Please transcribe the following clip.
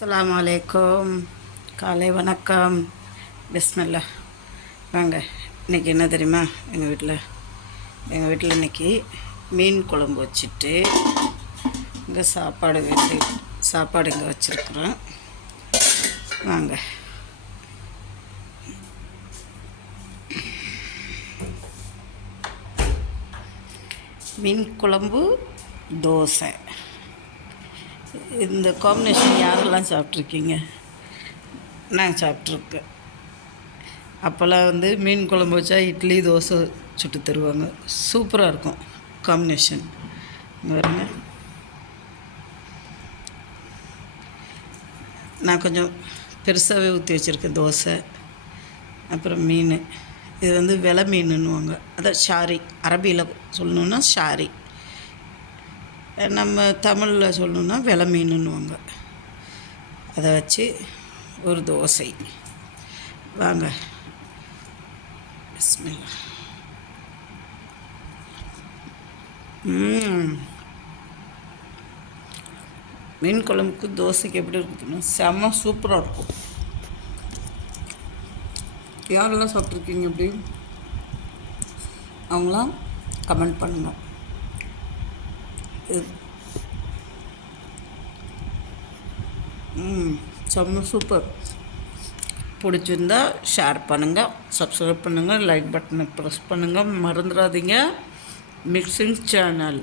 அஸ்ஸலாமு அலைக்கும். காலை வணக்கம். பிஸ்மில்லா. வாங்க, இன்றைக்கி என்ன தெரியுமா? எங்கள் வீட்டில் இன்றைக்கி மீன் குழம்பு வச்சுட்டு இங்கே சாப்பாடு இங்கே வச்சுருக்குறோம். வாங்க. மீன் குழம்பு, தோசை. இந்த காம்பினேஷன் யாரெல்லாம் சாப்பிட்ருக்கீங்க? நான் சாப்பிட்ருக்கேன். அப்போல்லாம் மீன் குழம்பு வச்சா இட்லி தோசை சுட்டு தருவாங்க. சூப்பராக இருக்கும் காம்பினேஷன். பாருங்க, நான் கொஞ்சம் பெருசாகவே ஊற்றி வச்சுருக்கேன் தோசை. அப்புறம் மீன், இது வெலை மீனுன்னுவாங்க. அதான் ஷாரி, அரபியில் சொல்லணுன்னா ஷாரி, நம்ம தமிழில் சொல்லணுன்னா வெலை மீனுன்னுவாங்க. அதை வச்சு ஒரு தோசை. வாங்க, பிஸ்மில்லா. மீன் குழம்புக்கு தோசைக்கு எப்படி இருக்குதுன்னா செம்ம சூப்பராக இருக்கும். யாரெல்லாம் சாப்பிட்ருக்கீங்க எப்படி? அவங்களாம் கமெண்ட் பண்ணுங்கள். செம்ம சூப்பர். பிடிச்சிருந்தா ஷேர் பண்ணுங்கள், சப்ஸ்கிரைப் பண்ணுங்கள், லைக் பட்டனை ப்ரெஸ் பண்ணுங்கள். மறந்துடாதீங்க, மிக்சிங் சேனல்.